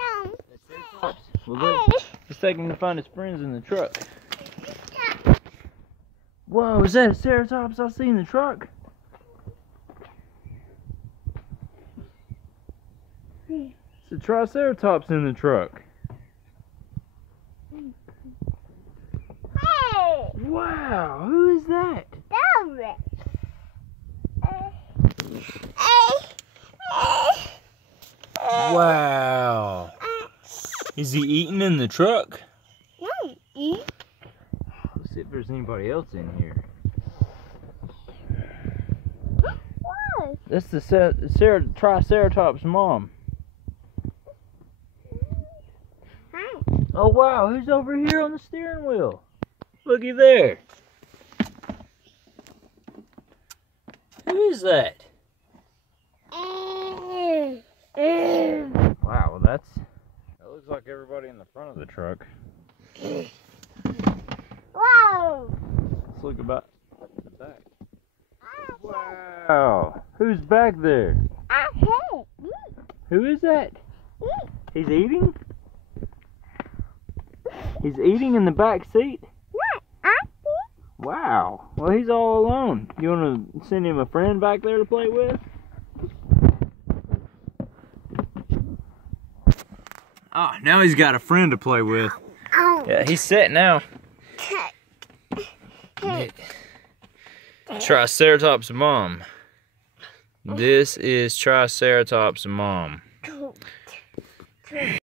No. Well, let's take him to find his friends in the truck. Whoa, is that a ceratops I see in the truck? It's a triceratops in the truck. Hey! Wow, who is that? Wow. Is he eating in the truck? No, eat. Let's see if there's anybody else in here. What? That's the triceratops mom. Hi. Oh wow, who's over here on the steering wheel? Looky there. Who is that? Wow, well that looks like everybody in the front of the truck. Whoa! Let's look about the back. Wow, who's back there? Who is that? He's eating? He's eating in the back seat? Wow, well he's all alone. You want to send him a friend back there to play with? Oh, now he's got a friend to play with. Yeah, he's set now. Triceratops mom. This is Triceratops mom.